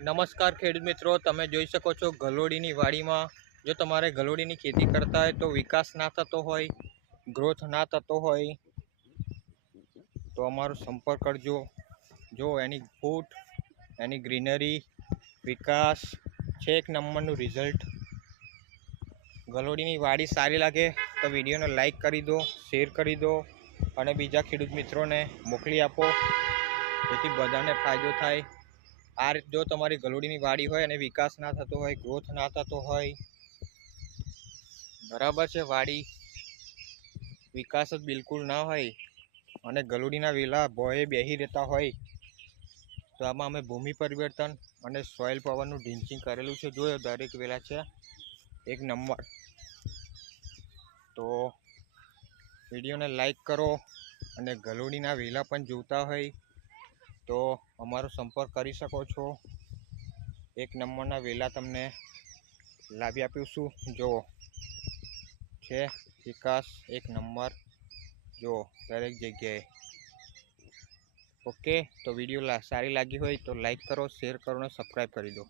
નમસ્કાર ખેડૂત મિત્રો, તમે જોઈ શકો છો ગલોડીની વાડીમાં જો તમારે ગલોડીની ખેતી કરતા હોય તો વિકાસ ના થતો હોય, ગ્રોથ ના થતો હોય તો અમારો સંપર્ક કરજો। જો એની ફૂટ, એની ગ્રીનરી, વિકાસ છે એક નંબરનું રિઝલ્ટ। ગલોડીની વાડી સારી લાગે તો વિડીયોને લાઈક કરી દો, શેર કરી દો અને બીજા ખેડૂત મિત્રોને મોકલી આપો, જેથી બધાને ફાયદો થાય। આ રીતે જો તમારી ગલોડીની વાડી હોય અને વિકાસ ના થતો હોય, ગ્રોથ ના થતો હોય, બરાબર છે, વાડી વિકાસ જ બિલકુલ ના હોય અને ગલોડીના વેલા ભોંયે બેસી રહેતા હોય તો આમાં અમે ભૂમિ પરિવર્તન અને સોઇલ પાવરનું ઢીંચિંગ કરેલું છે। જોયો દરેક વેલા છે એક નંબર। તો વિડીયોને લાઈક કરો અને ગલોડીના વેલા પણ જોતા હોય તો અમારો સંપર્ક કરી શકો છો। એક નંબરના વેલા તમને લાવી આપીશું। જો છે વિકાસ એક નંબર, જો દરેક જગ્યાએ। ઓકે, તો વિડીયો સારી લાગી હોય તો લાઈક કરો, શેર કરો અને સબસ્ક્રાઈબ કરી દો।